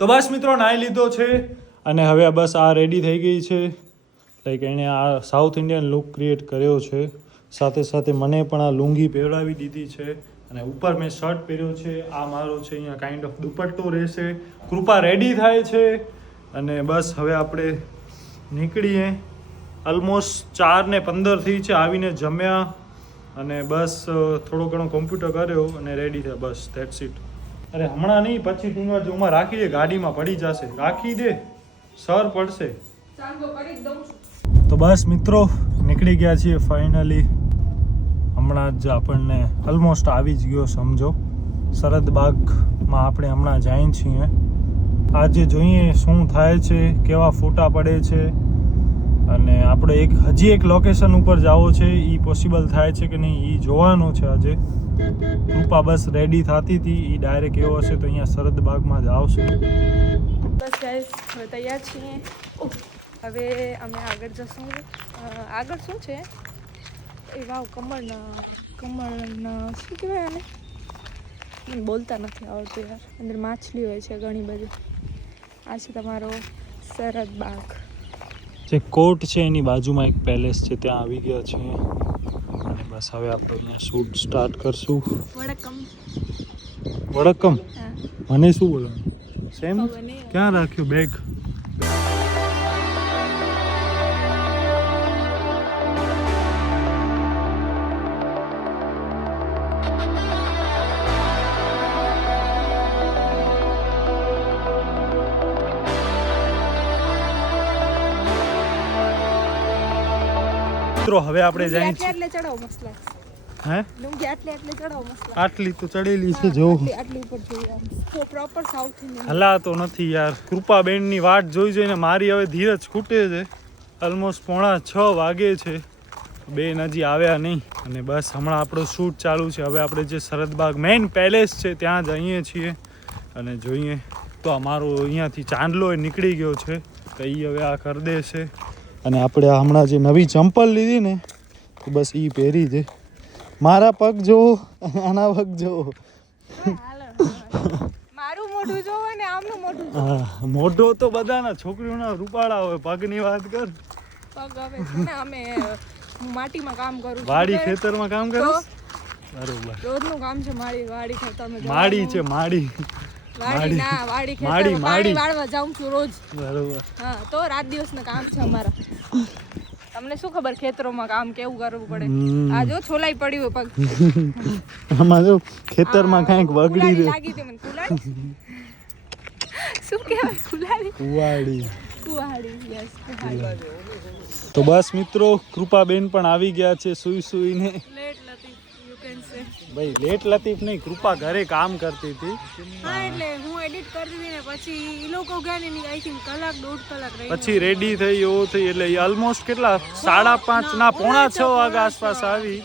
તો બસ મિત્રો નાઈ લીધો છે અને હવે બસ આ રેડી થઈ ગઈ છે. લાઈક એણે આ સાઉથ ઇન્ડિયન લુક ક્રિએટ કર્યો છે. સાથે સાથે મને પણ આ લુંગી પહેરાવી દીધી છે અને ઉપર મેં શર્ટ પહેર્યો છે. આ મારો છે અહીંયા કાઇન્ડ ઓફ દુપટ્ટો રહેશે. કૃપા રેડી થાય છે અને બસ હવે આપણે નીકળીએ. ઓલમોસ્ટ 4:15 થઈ છે. આવીને જમ્યા અને બસ થોડો ઘણો કોમ્પ્યુટર કર્યો અને રેડી થયા. બસ ધેટ્સ ઇટ. અરે હમણાં નહીં, પછી ટીંગર જોમાં રાખી દે, ગાડીમાં પડી જશે. રાખી દે, સર પડશે. તો બસ મિત્રો નીકળી ગયા છીએ ફાઇનલી. હમણાં જ આપણને ઓલમોસ્ટ આવી જ ગયો સમજો. સરહદબાગમાં આપણે હમણાં જઈએ છીએ. આજે જોઈએ શું થાય છે, કેવા ફોટા પડે છે અને આપણે હજી એક લોકેશન ઉપર જવો છે. એ પોસિબલ થાય છે કે નહીં એ જોવાનું છે આજે. કૃપા બસ રેડી થતી હતી, એ ડાયરેક્ટ એવો હશે તો અહીંયા સરહદબાગમાં જ આવશે. બસ ગાઈસ હવે તૈયાર છીએ. હવે અમે આગળ જશું. આગળ શું છે એ વાવ કમળના શું કહેવાય આને, મને બોલતા નથી આવડતું યાર. અંદર માછલી હોય છે ઘણી બધી. આ છે તમારો સરહદબાગ. જે કોર્ટ છે એની બાજુમાં એક પેલેસ છે, ત્યાં આવી ગયા છીએ અને બસ હવે આપણે અહીંયા શૂટ સ્ટાર્ટ કરશું. વડક્કમ મને શું બોલવાનું સેમ? ક્યાં રાખ્યું બેગ? હવે આપણે જઈએ છીએ. એટલે ચડાવો મસલા હે લુંગી એટલે ચડાવો મસલા. આટલી તો ચડેલી છે જો. આટલી ઉપર જોઈએ તો પ્રોપર સાઉથ ઇન્ડિયન. હલાતો નથી યાર. કૃપાબેનની વાટ જોઈ જોઈને મારી હવે ધીરજ ખૂટે છે. ઓલમોસ્ટ 5:45 વાગે છે. બેન હજી આવ્યા નહીં અને બસ હમણાં આપણો શૂટ ચાલુ છે. હવે આપણે જે સરહદબાગ મેઇન પેલેસ છે ત્યાં જઈએ છીએ અને જોઈએ તો અમારો અહીંયાથી ચાંદલો નીકળી ગયો છે તો એ હવે આ કરી દેશે. અને આપણે હમણાં જે નવી ચંપલ લીધી ને તો બસ એ પહેરી છે. મારા પગ જોવો, આના પગ જોવો. મારું મોઢું જોવો ને આમનું મોઢું જોવો. હા, મોઢો તો બધાના છોકરીઓના રૂપાળા હોય. પગની વાત કર. પગ હવે છે ને અમે હું માટીમાં કામ કરું છું. વાડી ખેતરમાં કામ કરો? બરોબર. રોજનું કામ છે વાડી ખેતરમાં. માડી છે માડી. વાડી ના વાડી ખેતરમાં પાણી વાળવા જાઉં છું રોજ. બરોબર. હા તો રાત દિવસના કામ છે અમારા. તમને શું ખબર ખેતરોમાં કામ કેવું કરવું પડે. આ જો છોલાઈ પડી હોય પગ. આમાં જો ખેતરમાં કાંઈક બગડી રહે. લાગી તે મને કુલાડી. શું કહેવાય કુલાડી? કુવાડી યસ કુવાડી. તો બસ મિત્રો કૃપાબેન પણ આવી ગયા છે સુઈને. Late Latif you can say. ભાઈ લેટ લતીફ નહીં, કૃપા ઘરે કામ કરતી હતી. હા એટલે હું એડિટ કરતી હતી ને પછી ઈ લોકો ગયા ને આઈ થિંક કલાક 1.5 કલાક રહી. પછી રેડી થઈ એવો થઈ એટલે ઓલમોસ્ટ કેટલા 5:30 ના 5:45 વાગે આસપાસ આવી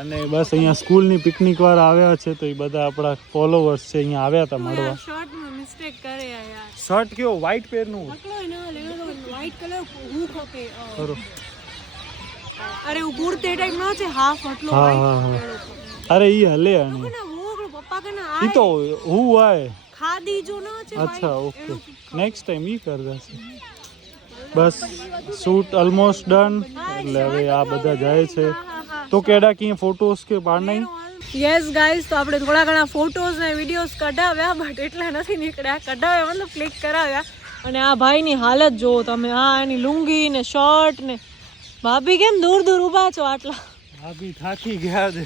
અને બસ અહીંયા સ્કૂલની પિકનિક વાળા આવ્યા છે તો એ બધા આપણા ફોલોવર્સ છે અહીંયા આવ્યા હતા મળવા. શર્ટમાં મિસ્ટેક કરે યાર. શર્ટ કેવો વ્હાઈટ પહેરનું? પકડો ને લેનો વ્હાઈટ કલર હું ખપે. ખરો. અરે હું કુર્તે ટાઈપ નો છે હાફ આટલો હા. અરે ઈ હલે આને. वो पप्पा का ना ઈ તો હું આય खादी जो ना છે. અચ્છા ઓકે. નેક્સ્ટ ટાઈમ ઈ કર દેશે. બસ શૂટ ઓલમોસ્ટ ડન એટલે હવે આ બધા જાય છે તો કેડા કી ફોટોસ કે પાડના. યસ ગાઈસ તો આપણે થોડા ઘણા ફોટોઝ ને વિડીયોઝ કઢાવ્યા બટ એટલા નથી નીકળ્યા. કઢાવ્યા મતલબ ક્લિક કરાવ્યા. અને આ ભાઈની હાલત જોવો તમે. હા એની લુંગી ને શર્ટ ને. ભાભી કેમ દૂર દૂર ઊભા છો આટલા? ભાભી થાકી ગયા છે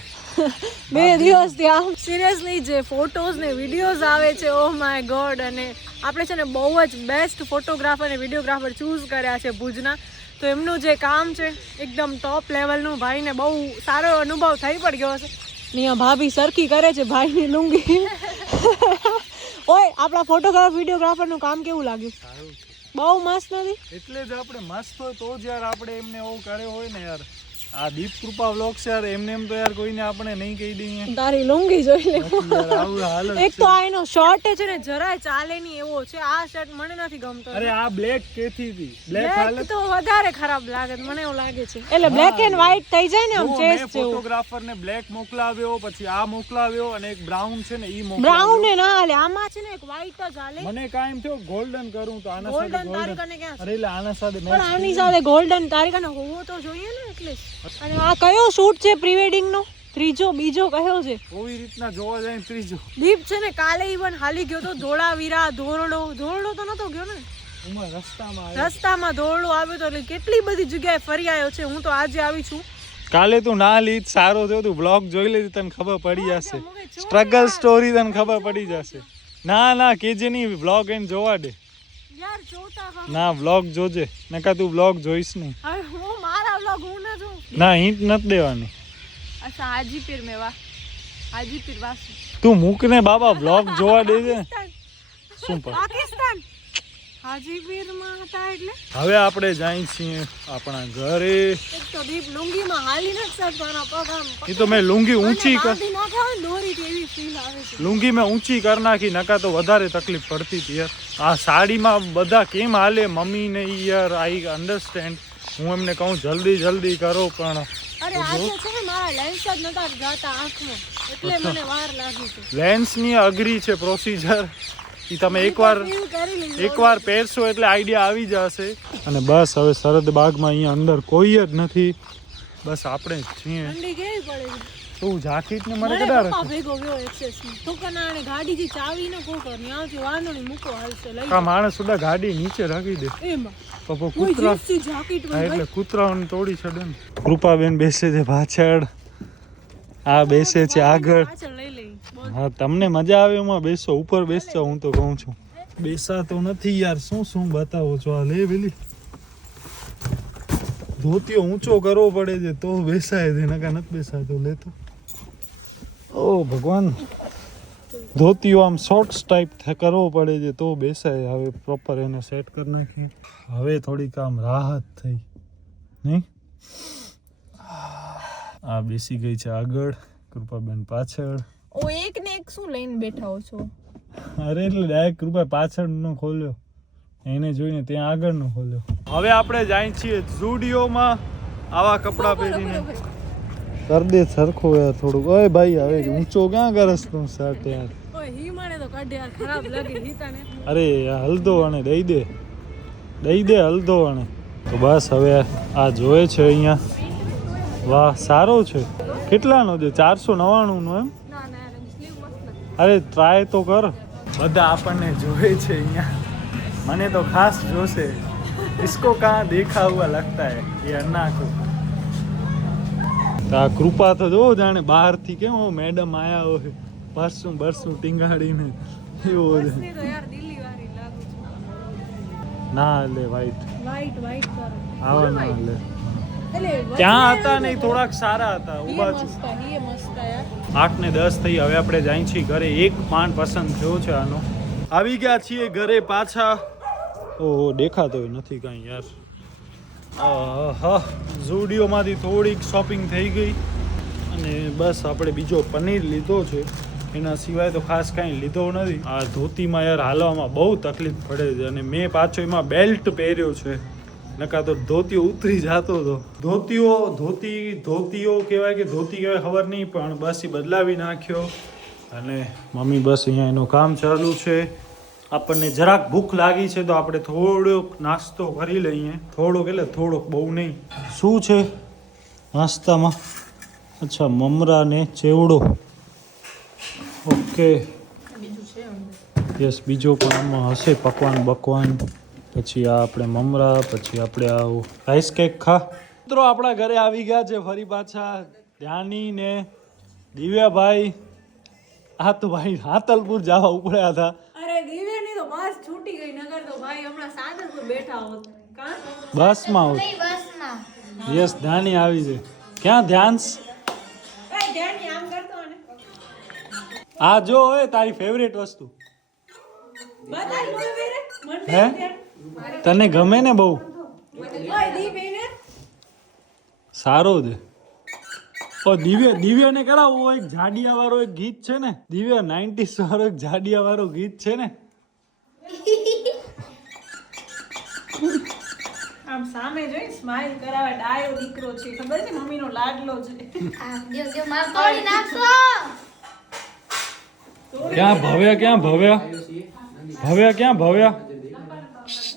2 દિવસથી. આમ સિરિયસલી જે ફોટોઝ ને વિડીયોઝ આવે છે ઓ માય ગોડ. અને આપણે છે ને બહુ જ બેસ્ટ ફોટોગ્રાફર અને વિડીયોગ્રાફર ચૂઝ કર્યા છે ભુજના. તો એમનું જે કામ છે એકદમ ટોપ લેવલનું. ભાઈને બહુ સારો અનુભવ થઈ પણ ગયો છે. અહીંયા ભાભી સરખી કરે છે ભાઈની લુંગી. ઓય આપણા ફોટોગ્રાફ વિડીયોગ્રાફરનું કામ કેવું લાગ્યું? બહુ મસ્ત નથી? એટલે જ આપણે મસ્ત હોય તો જ યાર આપણે એમને એવું કર્યો હોય ને યાર. આ દીપ કૃપા વ્લોગ્સ યાર એમને એમ તો યાર કોઈને આપણે નહીં કહી દઈએ તારી લુંગી જોઈ લે યાર આવું હાલત એક તો આ એનો શર્ટ છે ને જરાય ચાલે નહીં એવો છે આ શર્ટ મને નથી ગમતો અરે આ બ્લેક કેથી હતી બ્લેક બ્લેક તો વધારે ખરાબ લાગે છે, મને એવું લાગે છે એટલે બ્લેક એન્ડ વ્હાઈટ થઈ જાય ને આમ ચેસ જેવું ફોટોગ્રાફર ને બ્લેક મોકલાવ્યો પછી આ મોકલાવ્યો અને એક બ્રાઉન છે ને ઈ મોકલાવ્યો બ્રાઉન ને ના હાલે આમાં છે ને એક વ્હાઈટ જ હાલે મને કાંઈ થયો ગોલ્ડન કરું તો આના સાથે ગોલ્ડન તારી કને ક્યાં અરે એટલે આના સાથે પણ આની સાથે ગોલ્ડન તારી કને હોવો તો જોઈએ ને એટલે અને આ કયો શૂટ છે પ્રી વેડિંગ નો બીજો કયો છે કોઈ રીતના જોવા જાય ત્રીજો દીપ છે ને કાલે ઈવન હાલી ગયો તો ધોળાવીરા ધોરડો તો નતો ગયો ને ઉમર રસ્તામાં ધોરડો આવ્યો તો એટલે કેટલી બધી જગ્યાએ ફરી આવ્યો છે હું તો આજે આવી છું કાલે તું ના લીધ સારો થયો તું બ્લોગ જોઈ લેજે તને ખબર પડી જશે સ્ટ્રગલ સ્ટોરી તને ખબર પડી જશે ના કેજે નહીં બ્લોગ એને જોવા દે યાર જોતા ના બ્લોગ જોજે નકા તું બ્લોગ જોઈશ નહીં હવે હું મારા વ્લોગ હું ન જોઉં ના હિન્ટ નથી દેવાની અચ્છા હાજીપીર મેવા હાજીપીર વાસુ તું મૂક ને બાબા બ્લોગ જોવા દેજે શું પર પાકિસ્તાન હાજીપીર માં હતા એટલે હવે આપણે જાય છીએ આપણા ઘરે એક તો દીપ લુંગીમાં હાલી નથી શકતો પગ આમ એ તો મેં લુંગી ઊંચી કર બાંધી નાખ્યા હોય ને દોરીથી એવી ફીલ આવે છે લુંગી મેં ઊંચી કરી નાખી નકા તો વધારે તકલીફ પડતી હતી યાર આ સાડીમાં બધા કેમ હાલે મમ્મી ને યાર આઈ અન્ડરસ્ટેન્ડ હું એમને કહું જલ્દી કરો પણ અરે આજે છે ને મારા લેન્સ જ નતા જાતા આંખમાં એટલે મને વાર લાગી છે લેન્સની અઘરી છે પ્રોસિજર ઈ તમે એકવાર પહેરશો એટલે આઈડિયા આવી જશે અને બસ હવે સરહદ બાગમાં અહીંયા અંદર કોઈ જ નથી બસ આપણે જ છીએ ઠંડી કેવી પડે છે તું જાકીટ ને મને કદા પપ્પા ભેગો ગયો એક્સેસ માં તો કનાણે ગાડી જે ચાવી ન કોકર ન્યાથી વાંધો મૂકો હાલશે લઈ આ માણસ સુધા ગાડી નીચે રાખી દે એમાં પપ્પો કૂતરા જાકીટ એટલે કૂતરાઓને તોડી છડે ને કૃપાબેન બેસે છે પાછળ આ બેસે છે આગળ પાછળ લઈ લઈ હા તમને મજા આવે એમાં બેસો ઉપર બેસજો હું તો કહું છું બેસા તો નથી યાર શું બતાવો છો આ લે વેલી ધોતીઓ ઊંચો કરવો પડે છે તો બેસાય છે નકા નથી બેસાતો લેતો ઓ ભગવાન ધોતીઓ આમ શોર્ટ્સ ટાઈપ કરવો પડે છે તો બેસાય હવે પ્રોપર એને સેટ કરી નાખીએ હવે થોડીક આમ રાહત થઈ નહીં આ બેસી ગઈ છે આગળ કૃપાબેન પાછળ ઓ એક ને એક શું લઈને બેઠા છો અરે એટલે ડાયરેક્ટ કૃપા પાછળનો ખોલ્યો એને જોઈને ત્યાં આગળનો ખોલ્યો હવે આપણે જાય છીએ ઝુડિયોમાં આવા કપડાં પહેરીને કર દે સરખો યાર થોડુંક ઓય ભાઈ હવે ઊંચો ક્યાં કરસ તું શર્ટ યાર ઓય હી મને તો કાઢે યાર ખરાબ લાગે હીતાને અરે હલદો અને દઈ દે હલદો અને તો બસ હવે આ જોયે છે અહીંયા વાહ સારો છે કેટલાનો છે 499 નો એમ ના સ્લીવ મસ્ત અરે ટ્રાય તો કર બધા આપણને જોવે છે અહીંયા મને તો ખાસ જોશે इसको कहाँ देखा हुआ लगता है ये अन्ना को આ કૃપા તો જો જાણે બહારથી કેમ મેડમ આયા હોય બરસું ટીંગાડીને એવો છે ની તો યાર દિલ્હી વાળી લાગુ છે ના લે વ્હાઈટ કરો આવા ના લે એટલે ત્યાં હતા નહીં થોડાક સારા હતા ઉભા છે મસ્ત યાર 8 ને 10 થઈ હવે આપણે જાય છીએ ઘરે એક પાન પસંદ થયો છે આનો આવી ગયા છીએ ઘરે પાછા ઓહો દેખાતો નથી કાંઈ યાર ઝુડિયોમાંથી થોડીક શોપિંગ થઈ ગઈ અને બસ આપણે બીજો પનીર લીધો છે એના સિવાય તો ખાસ કાંઈ લીધો નથી આ ધોતીમાં યાર હાલવામાં બહુ તકલીફ પડે છે અને મેં પાછો એમાં બેલ્ટ પહેર્યો છે નકા તો ધોતીઓ ઉતરી જતો હતો ધોતીઓ કહેવાય કે ધોતી કહેવાય ખબર નહીં પણ બસ એ બદલાવી નાખ્યો અને મમ્મી બસ અહીંયા એનું કામ ચાલુ છે આપણને જરાક ભૂખ લાગી છે તો આપણે થોડોક નાસ્તો કરી લઈએ થોડોક બહુ નહીં શું છે નાસ્તામાં અચ્છા મમરા ને ચેવડો ઓકે યસ બીજો પણ આમાં હશે પકવાન પછી આ આપણે મમરા પછી આપણે આવું રાઈસ કેક ખા મિત્રો આપણા ઘરે આવી ગયા છે ફરી પાછા ધ્યાની ને દિવ્યાભાઈ આ તો ભાઈ હાતલપુર જવા ઉપડ્યા હતા અરે દિવ્યાની તો બસ છૂટી ગઈ નગર તો ભાઈ હમણાં સાદરપુર બેઠા હોત કા બસમાં યસ ધ્યાની આવી છે ક્યાં ધ્યાન્સ ધ્યાની આમ કરતો ને આ જો હોય તારી ફેવરેટ વસ્તુ બતાઈ મને વેરે હે તને ગમે ને બહુ સારો છે ઓ દિવ્યાને કરાવો એક જાડિયા વાળો એક ગીત છે ને દિવ્યા 90s વાળો એક જાડિયા વાળો ગીત છે ને આમ સામે જોઈ સ્માઈલ કરાવે ડાયો દીકરો છે ખબર છે મમ્મીનો લાડલો છે ક્યાં ભવ્યા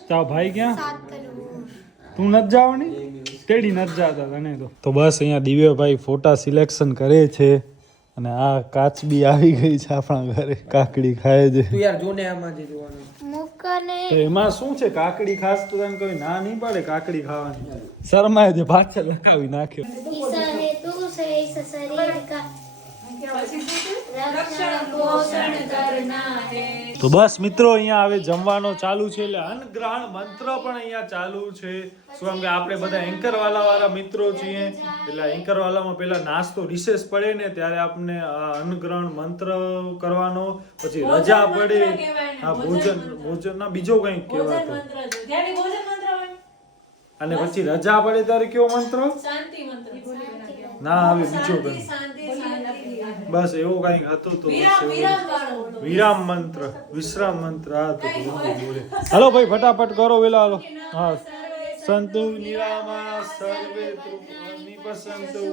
તારો ભાઈ ક્યાં તું નથી જવાની તેડી નથી જતા તને તો બસ અહીંયા દિવ્યભાઈ ફોટા સિલેક્શન કરે છે અને આ કાચબી આવી ગઈ છે આપણા ઘરે કાકડી ખાય છે તું યાર જોને આમાં જે જોવાનું તો એમાં શું છે કાકડી ખાસ તો તને કોઈ ના નહીં પાડે કાકડી ખાવાની શરમાય છે પાછળ લગાવી નાખ્યો તો બસ મિત્રો અહીંયા હવે જમવાનો ચાલુ છે એટલે અન્નગ્રહણ મંત્ર પણ અહીંયા ચાલુ છે શું કેમ કે આપણે બધા એન્કર વાળા મિત્રો છીએ એટલે એન્કર વાળામાં પેલા નાસ્તો રિસેસ પડે ને ત્યારે આપણે અન્નગ્રહણ મંત્ર કરવાનો પછી રજા પડે હા ભોજન ના બીજો કંઈક કહેવાતો અને પછી રજા પડે ત્યારે કયો મંત્ર શાંતિ મંત્ર ના હવે બીજો કંઈક બસ એવું કંઈક હતું તો વિરામ મંત્ર વિશ્રામ મંત્ર હા તો હાલો ભાઈ ફટાફટ કરો વેલા હાલો હા સંતુ નિરામા સર્વે નિપસંતુ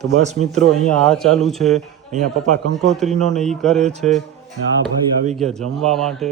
તો બસ મિત્રો અહીંયા આ ચાલુ છે અહીંયા પપ્પા કંકોત્રીનો ને ઈ કરે છે ને આ ભાઈ આવી ગયા જમવા માટે